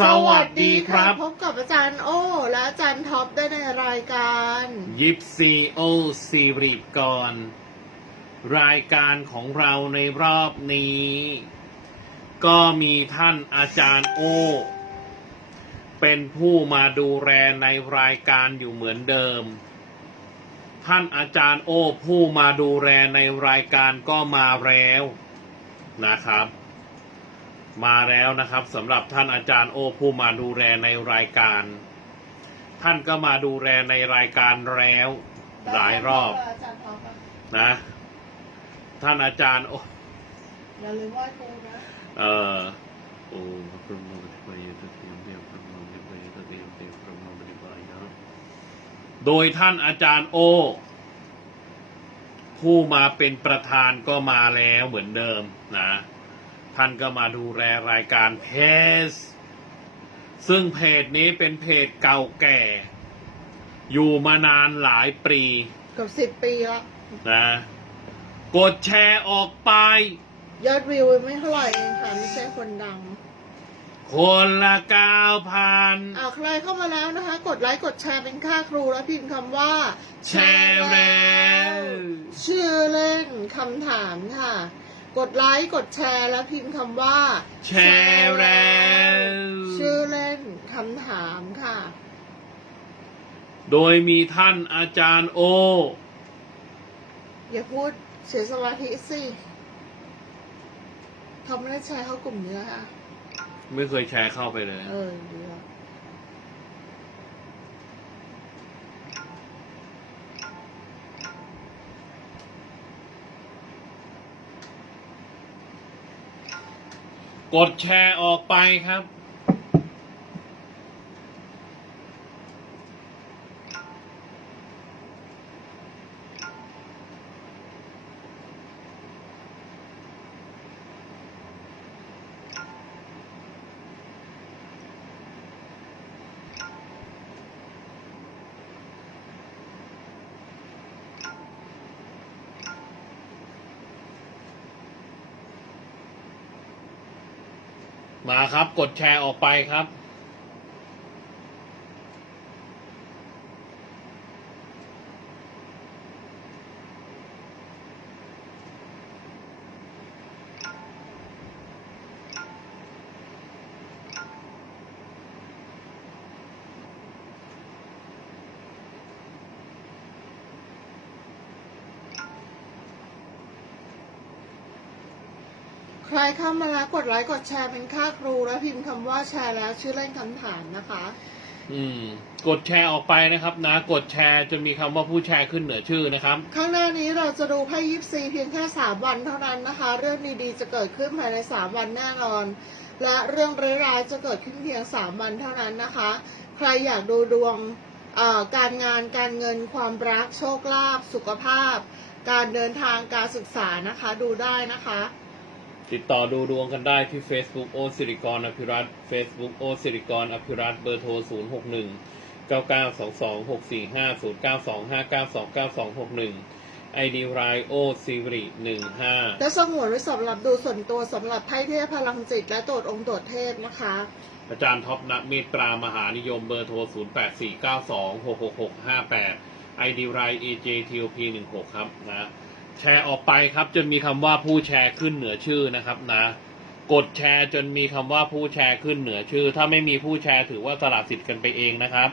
สวัสดีครับ พบกับอาจารย์โอ และอาจารย์ท็อปได้ในรายการ ยิปซีโอซีรีกร รายการของเราในรอบนี้ ก็มีท่านอาจารย์โอ เป็นผู้มาดูแลในรายการอยู่เหมือนเดิม ท่านอาจารย์โอผู้มาดูแลในรายการก็มาแล้วนะครับ มาแล้วนะครับสำหรับท่านอาจารย์โอผู้มาดูแลในรายการ ท่านก็มาดูแลในรายการแล้วหลายรอบอาจารย์ท็อปอะนะ ท่านอาจารย์โออย่าลืมไหว้ครูนะเออโอ้พระมโนปฏิบัติตะเทียมเทียมพระมโนปฏิบัติตะเทียมเทียมพระมโนปฏิบัตินะโดยท่านอาจารย์โอ ผู้มาเป็นประธานก็มาแล้วเหมือนเดิมนะ ท่านก็มาดูแลรายการเพจซึ่งเพจนี้เป็นเพจเก่าแก่ อยู่มานานหลายปีเกือบสิบปีแล้วนะกดแชร์ออกไป ยอดวิวไม่เท่าไหร่เองค่ะไม่ใช่คนดัง คนละเก้าพันอ่าใครเข้ามาแล้วนะคะ กดไลค์กดแชร์เป็นค่าครูแล้วพิมพ์คำว่า แชร์แล้วชื่อเล่นคำถามค่ะ กดไลค์กดแชร์แล้วพิมพ์คำว่า แชร์แล้วชื่อเล่นคำถามค่ะ โดยมีท่านอาจารย์โอ อย่าพูดเสียสมาธิสิเขาไม่ได้แชร์เข้ากลุ่มเนื้อค่ะ ไม่เคยแชร์เข้าไปเลย เออดีแล้ว กดแชร์ออกไปครับ มาครับ กดแชร์ออกไปครับ ครเข้ามาแล้วกดไลค์กดแชร์เป็นค่าครูแล้วพิมพ์คำว่าแชร์แล้วชื่อเล่นคำถามนะคะ อืม กดแชร์ออกไปนะครับนะ กดแชร์จนมีคำว่าผู้แชร์ขึ้นเหนือชื่อนะครับ ข้างหน้านี้เราจะดูไพ่ยิปซีเพียงแค่ 3 วันเท่านั้นนะคะ เรื่องดีๆจะเกิดขึ้นภายใน 3 วันแน่นอน และเรื่องร้ายๆจะเกิดขึ้นเพียง 3 วันเท่านั้นนะคะ ใครอยากดูดวงเอ่อการงานการเงินความรักโชคลาภสุขภาพ การเดินทางการศึกษานะคะ ดูได้นะคะ ติดต่อดูดวงกันได้ที่ Facebook โอสิริกรอภิรัตน์ Facebook โอสิริกรอภิรัตน์เบอร์โทร 0 6 1 9 9 2 2 6 4 5 0 9 2 5 9 2 9 2 6 1 ID รายโอซิริ15และสงวนไว้สำหรับดูส่วนตัวสำหรับไพ่เทพพลังจิต และตรวจองค์ตรวจเทพนะคะ อาจารย์ท็อปณเมตตรามหานิยมเบอร์โทร 0 8 4 9 2 6 6 6 5 8 ID ราย AJTOP 16ครับนะ แชร์ออกไปครับ จนมีคำว่าผู้แชร์ขึ้นเหนือชื่อนะครับนะ กดแชร์จนมีคำว่าผู้แชร์ขึ้นเหนือชื่อ ถ้าไม่มีผู้แชร์ถือว่าสละสิทธิ์กันไปเองนะครับ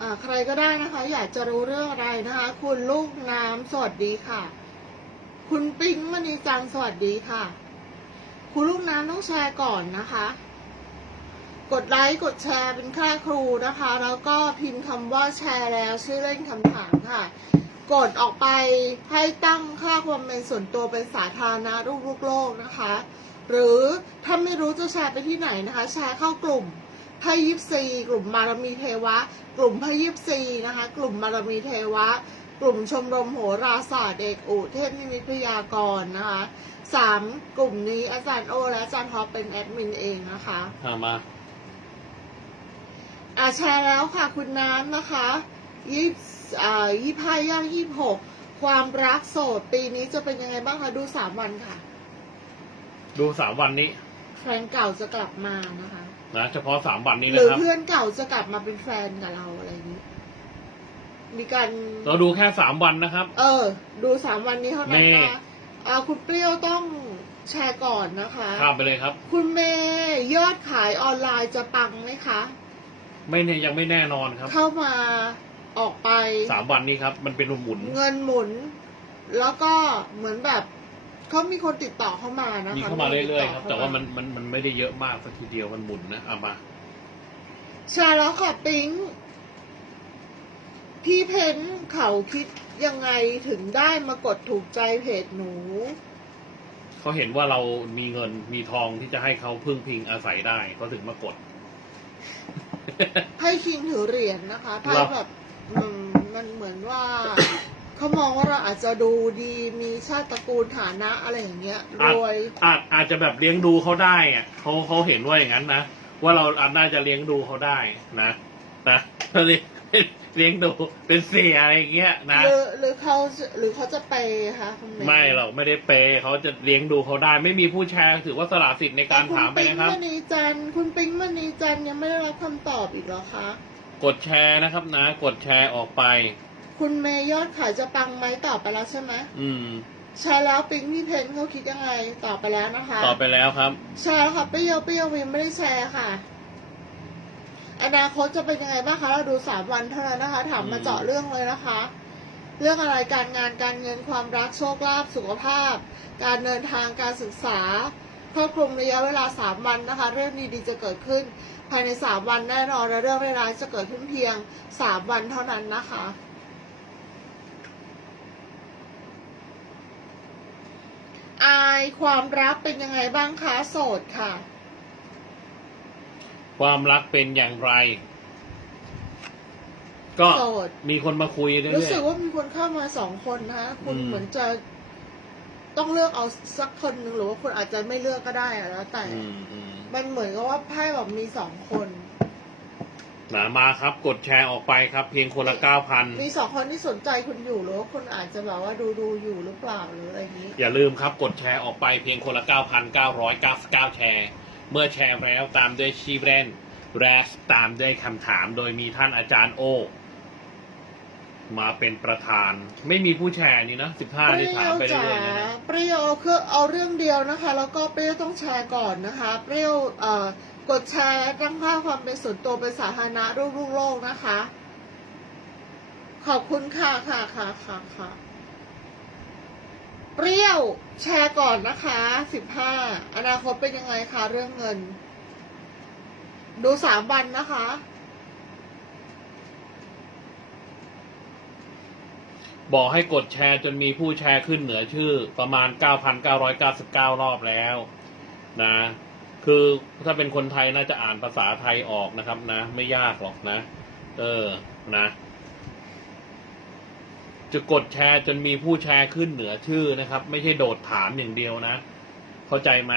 อ่าใครก็ได้นะคะ อยากจะรู้เรื่องอะไรนะคะ คุณลูกน้ำสวัสดีค่ะ คุณปิ๊งมณีจังสวัสดีค่ะ คุณลูกน้ำต้องแชร์ก่อนนะคะ กดไลค์กดแชร์เป็นค่าครูนะคะ แล้วก็พิมพ์คำว่าแชร์แล้วชื่อเล่นคำถามค่ะ กดออกไปให้ตั้งค่าความเป็นส่วนตัวเป็นสาธารณะรูปลูกโลกนะคะ หรือถ้าไม่รู้จะแชร์ไปที่ไหนนะคะ แชร์เข้ากลุ่มพยิปซีกลุ่มบารมีเทวะ กลุ่มพยิปซีนะคะ กลุ่มบารมีเทวะ กลุ่มชมรมโหราศาสตร์เอกอุเทพนิมิตพยากรนะคะสามกลุ่มนี้อาจารย์โอ และอาจารย์ท็อปเป็นแอดมินเองนะคะ มามา อ่าแชร์แล้วค่ะคุณน้ำนะคะยี่อ่ายี่ห้าย่างยี่หกความรักโสดปีนี้จะเป็นยังไงบ้างคะดูสามวันค่ะ ดูสามวันนี้แฟนเก่าจะกลับมานะคะ นะเฉพาะสามวันนี้หนะรือครับ เพื่อนเก่าจะกลับมาเป็นแฟนกับเราอะไรอย่างนี้ มีการ เราดูแค่สามวันนะครับ เออ ดูสามวันนี้เท่านั้นเมย์นะอ่าคุณเปรี้ยวต้องแชร์ก่อนนะคะ ข้ามไปเลยครับ คุณเมย์ยอดขายออนไลน์จะปังไหมคะ ไม่เนี่ยยังไม่แน่นอนครับเข้ามาออกไป สามวันนี้ครับ มันเป็นหมุน เงินหมุน แล้วก็เหมือนแบบเขามีคนติดต่อเข้ามานะคะมีเข้ามาเรื่อยๆครับติดแต่ว่ามันมันมันไม่ได้เยอะมากสักทีเดียวมันหมุนนะเอามาใช่แล้วค่ะปิ๊งพี่เพนเขาคิดยังไงถึงได้มากดถูกใจเพจหนู เขาเห็นว่าเรามีเงินมีทองที่จะให้เขาพึ่งพิงอาศัยได้เขาถึงมากด ให้คิงถือเหรียญนะคะไพ่หรอแบบอืมมันเหมือนว่า เขามองว่าเราอาจจะดูดีมีชาติตระกูลฐานะอะไรอย่างเงี้ยรอาจวยอาจอาจจะแบบเลี้ยงดูเขาได้อะเขาเขาเห็นว่าอย่างนั้นนะ ว่าเราอาจน่าจะเลี้ยงดูเขาได้นะนะเลี้ยง เลี้ยงดูเป็นเสียอะไรอย่างเงี้ยนะหรือหรือเขาจะหรือเขาจะไปย์คะคุณเย์ไม่หรอกไม่ได้เปย์เขาจะเลี้ยงดูเขาได้ ไม่มีผู้แชร์ถือว่าสละสิทธิ์ในการถามไปแต่นะครับ คุณปิ๊งมณีจันทร์คุณปิ๊งมณีจันทร์ยังไม่ได้รับคำตอบอีกเหรอคะ กดแชร์นะครับนะ กดแชร์ออกไป คุณเมย์ยอดขายจะปังไหมตอบไปแล้วใช่ไหมอืมใช่แล้วปิ๊งพี่เพนเขาคิดยังไงตอบไปแล้วนะคะต่อไปแล้วครับ ใช่แล้วค่ะเปรี้ยวเปรี้ยวยังไม่ได้แชร์ค่ะ อนาคตจะเป็นยังไงบ้างคะ เราดูสามวันเท่านั้นนะคะ ถามมาอืมเจาะเรื่องเลยนะคะ เรื่องอะไรการงานการเงินความรักโชคลาภสุขภาพ การเดินทางการศึกษาครอบคลุมระยะเวลาสามวันนะคะ เรื่องดีๆจะเกิดขึ้น ภายในสามวันแน่นอนและเรื่องร้ายๆจะเกิดขึ้นเพียงสามวันเท่านั้นนะคะอายความรักเป็นยังไงบ้างคะ โสดค่ะ ความรักเป็นอย่างไร ก็โสด มีคนมาคุยเรื่รู้อยสึกว่ามีคนเข้ามาสองคนนะคะคุณอืมเหมือนจะต้องเลือกเอาสักคนหนึ่งหรือว่าคุณอาจจะไม่เลือกก็ได้อะแล้วแต่ ๆอืมอืมมันเหมือนกับว่าไพ่แบบมีสองคนนะมาครับ กดแชร์ออกไปครับ เพียงคนละเก้าพันมีสองคนที่สนใจคุณอยู่หรือว่าคุณอาจจะแบบว่าดูดูอยู่หรือเปล่าหรืออะไรอย่างนี้ อย่าลืมครับ กดแชร์ออกไปเพียงคนละเก้าพันเก้าร้อยเก้าสิบเก้าแชร์ เมื่อแชร์แล้วตามด้วยชีแบรนแรสตามด้วยคำถามโดยมีท่านอาจารย์โอ มาเป็นประธาน ไม่มีผู้แชร์นี่นะสิบห้าเปได้รี้ถายมวไปจ๋าเรื่อยๆนะ เปรี้ยวคือเอาเรื่องเดียวนะคะ แล้วก็เปรี้ยวต้องแชร์ก่อนนะคะ เปรี้ยวเอ่อกดแชร์ตั้งค่าความเป็นส่วนตัวเป็นสาธารณะรูปลูกโลกนะคะ ขอบคุณค่ะค่ะค่ะค่ะค่ะ เปรี้ยวแชร์ก่อนนะคะสิบห้าอนาคตเป็นยังไงคะเรื่องเงิน ดูสามวันนะคะ บอกให้กดแชร์จนมีผู้แชร์ขึ้นเหนือชื่อประมาณ 9,999 รอบแล้วนะ คือถ้าเป็นคนไทยน่าจะอ่านภาษาไทยออกนะครับนะ ไม่ยากหรอกนะ เออนะ จะกดแชร์จนมีผู้แชร์ขึ้นเหนือชื่อนะครับ ไม่ใช่โดดถามอย่างเดียวนะ เข้าใจไหม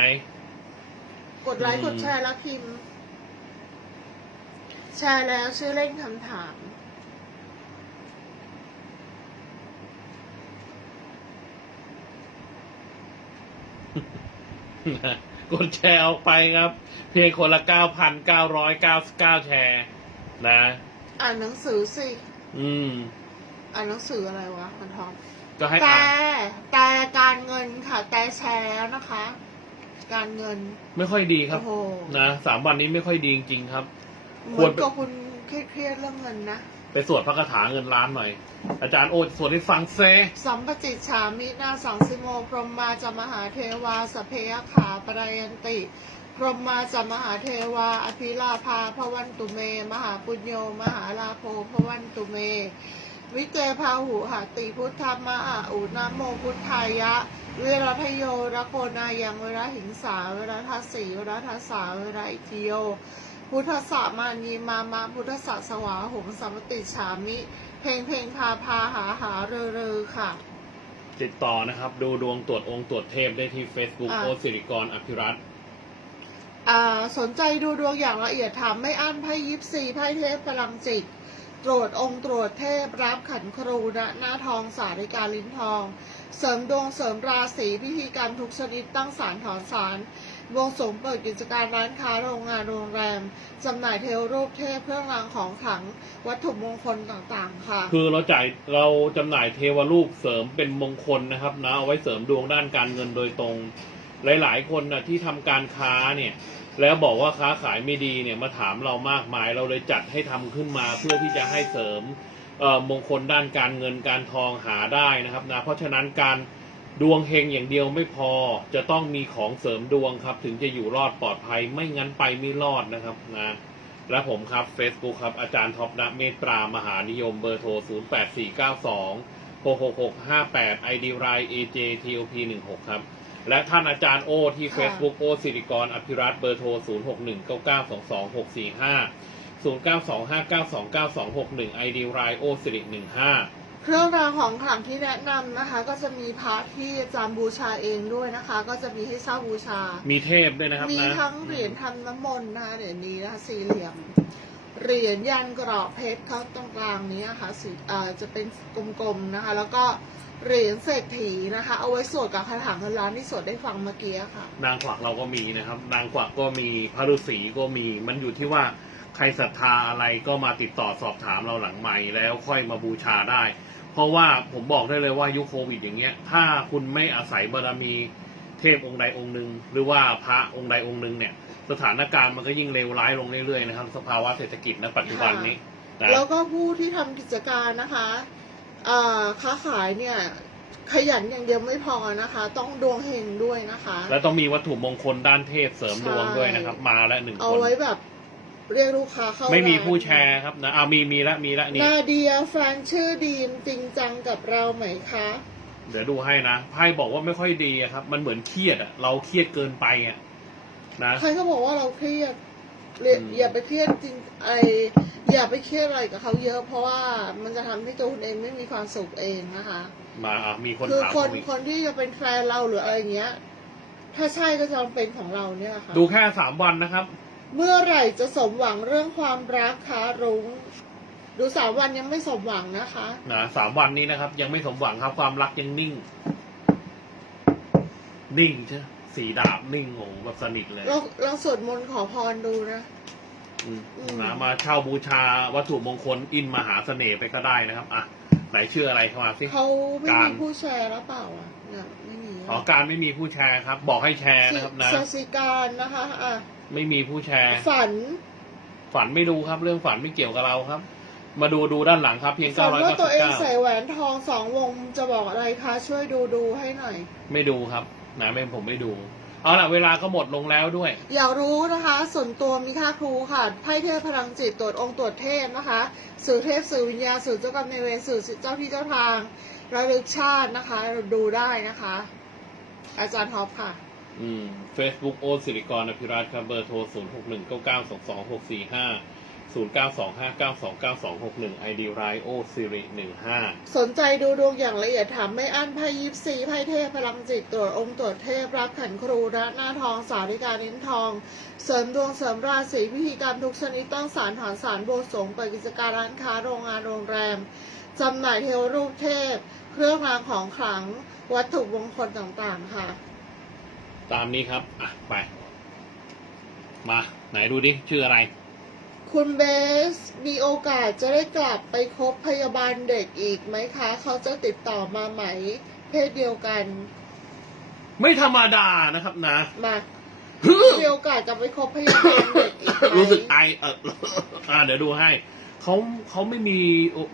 กดไลค์อืมกดแชร์แล้วพิมพ์ แชร์แล้วชื่อเล่นคำถาม กดแชร์ออกไปครับ เพียงคนละ9,999แชร์ นะ อ่านหนังสือสิ อืม อ่านหนังสืออะไรวะมันทองก็ให้แต่อ่านแต่การเงินค่ะ แต่แชร์แล้วนะคะ การเงินไม่ค่อยดีครับ โอ้โหนะสามวันนี้ไม่ค่อยดีจริงๆครับ เหคมืวอรนกับคุณเครียดๆเรื่องเงินนะไปสวดพระคาถาเงินล้านหน่อย อาจารย์โอสวดให้ฟังเซ สัมปจิตฉามินาสังสิโม พรหมมาจะมหาเทวาสพเพยขาปรายยันติ พรหมมาจะมหาเทวา อภิลาภาพวันตุเม มหาปุญโยมหาลาโภพวันตุเม วิเจพาหุหาติพุทธมะอาอุนะโมพุทธายะ เวรัทโยระโคนายังเวรหิงสาเวรทัสสีเวรทัสสาเวรอิทิโย พุทธสามานีมามาพุทธสสวาหงสัมปติฉามิ เพลงเพลงพาพาหาหาเรอเรอค่ะ ติดต่อนะครับ ดูดวงตรวจองค์ตรวจเทพได้ที่ Facebook อะโอสิริกรอภิรัตน์อ่าสนใจดูดวงอย่างละเอียดถามไม่อั้นไพ่ยิปซีไพ่เทพพลังจิต ตรวจองค์ตรวจเทพรับขันครูณหน้าทองสาริกาลิ้นทอง เสริมดวงเสริมราศีพิธีกรรมทุกชนิดตั้งศาลถอนศาลบวงสงเปิดกิจการร้านค้าโรงงานโรงแรมจำหน่ายเทวรูปเทพเครื่องรางของขลัง วัตถุมงคลต่างๆ ค่ะ คือเราจ่ายเราจำหน่ายเทวรูปเสริมเป็นมงคลนะครับนะเอาไว้เสริมดวงด้านการเงินโดยตรง หลายๆ คนนะที่ทำการค้าเนี่ย แล้วบอกว่าค้าขายไม่ดีเนี่ยมาถามเรามากมายเราเลยจัดให้ทำขึ้นมาเพื่อที่จะให้เสริมมงคลด้านการเงินการทองหาได้นะครับนะเพราะฉะนั้นการดวงเฮงอย่างเดียวไม่พอจะต้องมีของเสริมดวงครับ ถึงจะอยู่รอดปลอดภัยไม่งั้นไปไม่รอดนะครับนะและผมครับ Facebook ครับ อาจารย์ท็อปนะเมตตรามหานิยมเบอร์โทร 0 8 4 9 2 6 6 6 5 8 ID r i AJ TOP 1 6 ครับ และท่านอาจารย์โอที่ค่ะ Facebook โอสิริกรอภิรัตน์เบอร์โทร 0 6 1 9 9 2 2 6 4 5 0 9 2 5 9 2 9 2 6 1 ID r i โอสิริ15 เครื่องรางของขลังที่แนะนำนะคะ ก็จะมีพระที่อาจารย์บูชาเองด้วยนะคะ ก็จะมีให้เช่าบูชา มีเทพด้วยนะครับมีนะทั้งเหรียญทำน้ำมนต์นะคะเหรียญนี้นะคะสี่เหลี่ยม เหรียญยันกรอบเพชรเขาตรงกลางนี้นะคะสีเอ่อจะเป็นกลมๆนะคะ แล้วก็ เหรียญเศรษฐีนะคะ เอาไว้สวดกับคาถาเงินล้านที่สวดได้ฟังเมื่อกี้ค่ะ นางกวักเราก็มีนะครับ นางกวักก็มีพระฤาษีก็มี มันอยู่ที่ว่าใครศรัทธาอะไรก็มาติดต่อสอบถามเราหลังใหม่แล้วค่อยมาบูชาได้ เพราะว่าผมบอกได้เลยว่ายุคโควิดอย่างเงี้ย ถ้าคุณไม่อาศัยบารมีเทพองค์ใดองค์หนึ่งหรือว่าพระองค์ใดองค์หนึ่งเนี่ย สถานการณ์มันก็ยิ่งเลวร้ายลงเรื่อยๆนะครับ สภาวะเศรษฐกิจณปัจจุบันนี้นะ แล้วก็ผู้ที่ทำกิจการนะคะเอ่อ ค้าขายเนี่ยขยันอย่างเดียวไม่พอนะคะ ต้องดวงเฮงด้วยนะคะ และต้องมีวัตถุมงคลด้านเทพเสริมดวงด้วยนะครับใช่มาแล้วหนึ่งเอาคนไว้แบบเรียกลูกค้าเข้าไม่มีร้านผู้แชร์ครับนะเอามีมีแล้วมีแล้วนี่นาเดียแฟนชื่อดีมจริงจังกับเราไหมคะเดี๋ยวดูให้นะไพ่บอกว่าไม่ค่อยดีอะครับ มันเหมือนเครียดอะเราเครียดเกินไปอะนะใครก็บอกว่าเราเครียด เรียอืมอย่าไปเครียดจริงไออย่าไปเครียดอะไรกับเขาเยอะ เพราะว่ามันจะทำให้ตัวคุณเองไม่มีความสุขเองนะคะ มาอะมีคนคือถามคนผมอีกคนที่จะเป็นแฟนเราหรืออะไรเงี้ย ถ้าใช่ก็จะต้องเป็นของเราเนี่ยแหละค่ะ ดูแค่สามวันนะครับ เมื่อไหร่จะสมหวังเรื่องความรักคะรุ้งดูสามวันยังไม่สมหวังนะคะ นะสามวันนี้นะครับ ยังไม่สมหวังครับความรักยังนิ่ง นิ่งใช่ สีดาบนิ่งโง่แบบสนิทเลยเราเราสวดมนต์ขอพรดูนะ อืมอืม นะมาเช่าบูชาวัตถุมงคลอินมหาเสน่ห์ไปก็ได้นะครับ อะ ไหนชื่ออะไรเข้ามาสิ เขาไม่กามีร ผู้แชร์แล้วเปล่าอะเนี่ยไม่มีะอ๋อการไม่มีผู้แชร์ครับ บอกให้แชร์นะครับนะ สสิการนะคะอะไม่มีผู้แชร์ ฝันฝันไม่ดูครับ เรื่องฝันไม่เกี่ยวกับเราครับ มาดูดูด้านหลังครับ เพียงฝันว่าตัวเองใส่999แหวนทองสองวงจะบอกอะไรคะช่วยดูดูให้หน่อย ไม่ดูครับ นะไม่ผมไม่ดู เอาล่ะเวลาก็หมดลงแล้วด้วย อยากรู้นะคะ ส่วนตัวมีค่าครูค่ะไพ่เทพพลังจิตตรวจองค์ตรวจเทพนะคะ สื่อเทพสื่อวิญญาณสื่อเจ้ากรรมในายเวรสื่อเจ้าที่เจ้าทางระลึกชาตินะคะ ดูได้นะคะ อาจารย์ท็อปค่ะ อืม Facebook โอตสิริกรอภิรัตน์ครับเบอร์โทร 0 6 1 9 9 2 2 6 4 5 0 9 2 5 9 2 9 2 6 1 ID ไรโอสิริ15 สนใจดูดวงอย่างละเอียดถามไม่อั้นไพ่ยิปซีไพ่เทพพลังจิตตรวจองค์ตรวจเทพรับขันครูณหน้าทองสาริกาเน้นทอง เสริมดวงเสริมราศีพิธีกรรมทุกชนิดต้องสารถอนสารโบวงสรวงเปิดกิจการร้านค้าโรงงานโรงแรมจำหน่ายเทวรูปเทพ เครื่องรางของขลัง วัตถุมงคลต่างๆค่ะ ตามนี้ครับ อะ ไป มา ไหนดูดิ ชื่ออะไร คุณเบสมีโอกาสจะได้กลับไปคบพยาบาลเด็กอีกไหมคะ เขาจะติดต่อมาไหม เพศเดียวกัน ไม่ธรรมดานะครับนะ มามีโอกาสจะไปคบพยาบาลเด็กอีกไหมรู้สึกไอเอออ่าเดี๋ยวดูให้เขาเขาไม่มี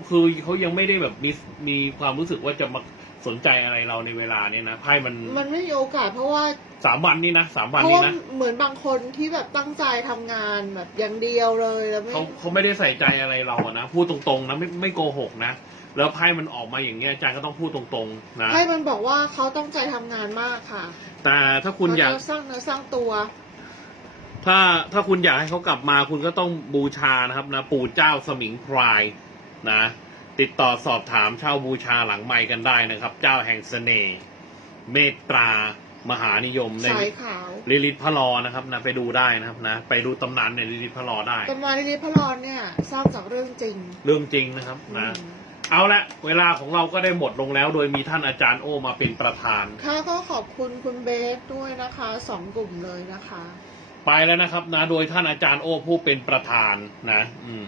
คือเขายังไม่ได้แบบมีมีความรู้สึกว่าจะมา สนใจอะไรเราในเวลาเนี้ยนะไพ่มันมันไม่มีโอกาสเพราะว่าสามวันนี่นะสามวันเพราะนี่ว่านะเหมือนบางคนที่แบบตั้งใจทำงานแบบอย่างเดียวเลยแล้วไม่เขาเขาไม่ได้ใส่ใจอะไรเราอะนะพูดตรงๆนะไม่ไม่โกหกนะแล้วไพ่มันออกมาอย่างเงี้ยอาจารย์ก็ต้องพูดตรงๆนะให้มันบอกว่าเขาต้องใจทำงานมากค่ะแต่ถ้าคุณอยาก เขจะสร้างเนื้อสร้างตัว ถ้าถ้าคุณอยากให้เขากลับมาคุณก็ต้องบูชานะครับนะ ปู่เจ้าสมิงพรายนะ ติดต่อสอบถามเช่าบูชาหลังไม้กันได้นะครับ เจ้าแห่งเสน่ห์เมตตรามหานิยมในสายขาวลิลิตพระลอนะครับนะไปดูได้นะครับนะ ไปดูตำนานในลิลิตพระลอได้ตำนานลิลิพระรอนเนี่ยสร้างจากเรื่องจริง เรื่องจริงนะครับอืนะมเอาละเวลาของเราก็ได้หมดลงแล้ว โดยมีท่านอาจารย์โอมาเป็นประธาน ค่ะก็ขอบคุณคุณเบสด้วยนะคะสองกลุ่มเลยนะคะ ไปแล้วนะครับนะ โดยท่านอาจารย์โอผู้เป็นประธานนะ อืม